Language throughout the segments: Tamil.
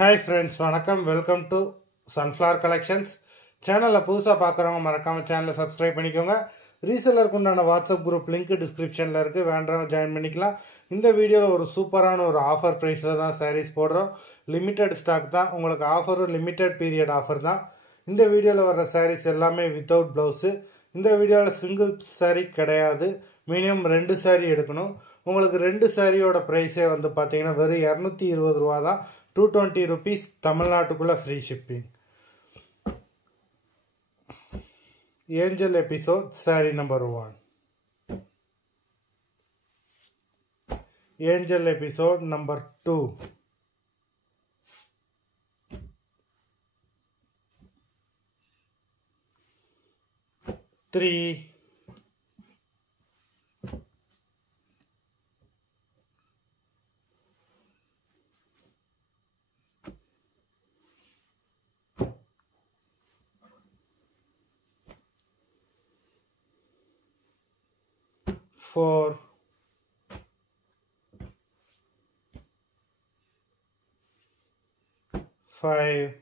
Hi friends, வணக்கம். Welcome to sunflower collections. சேனலை புதுசாக பார்க்குறவங்க மறக்காமல் சேனலை சப்ஸ்கிரைப் பண்ணிக்கோங்க. ரீசெல்லருக்கு உண்டான வாட்ஸ்அப் குரூப் லிங்க் டிஸ்கிரிப்ஷனில் இருக்குது, வேண்டவங்க ஜாயின் பண்ணிக்கலாம். இந்த வீடியோவில் ஒரு சூப்பரான ஒரு ஆஃபர் ப்ரைஸில் தான் சாரீஸ் போடுறோம். லிமிட்டட் ஸ்டாக் தான், உங்களுக்கு ஆஃபரும் லிமிட்டட் பீரியட் ஆஃபர் தான். இந்த வீடியோவில் வர சாரீஸ் எல்லாமே வித்தவுட் ப்ளவுஸு. இந்த வீடியோவில் சிங்கிள் சாரீ கிடையாது, மினிமம் 2 சாரீ எடுக்கணும். உங்களுக்கு 2 சாரியோட ப்ரைஸே வந்து பார்த்தீங்கன்னா வெறும் 220 ரூபா தான். 220 rupees தமிழ்நாட்டுக்குள்ள free shipping. Angel episode sorry number 1. Angel episode number 2. Three. 4. 5.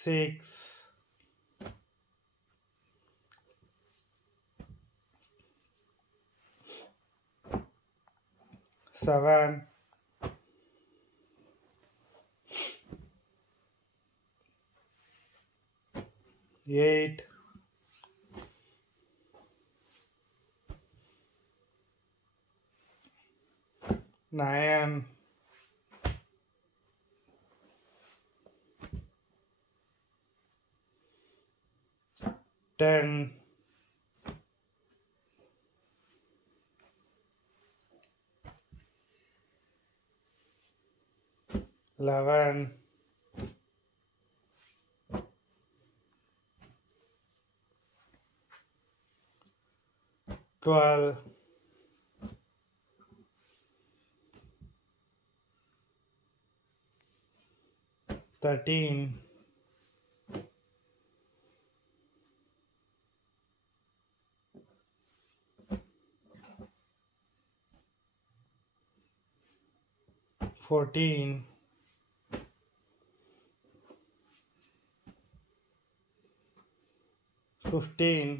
6. 7. 8. 9. 10. 11. 12. 13. 14. 15.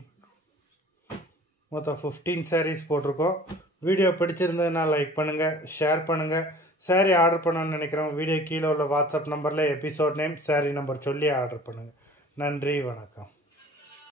மொத்தம் 15 சாரீஸ் போட்டிருக்கோம். வீடியோ பிடிச்சிருந்ததுன்னா லைக் பண்ணுங்கள், ஷேர் பண்ணுங்கள். சாரீ ஆர்டர் பண்ணணும்னு நினைக்கிறவங்க வீடியோ கீழே உள்ள வாட்ஸ்அப் நம்பரில் எபிசோட் நேம், சாரீ நம்பர் சொல்லி ஆர்டர் பண்ணுங்கள். நன்றி, வணக்கம்.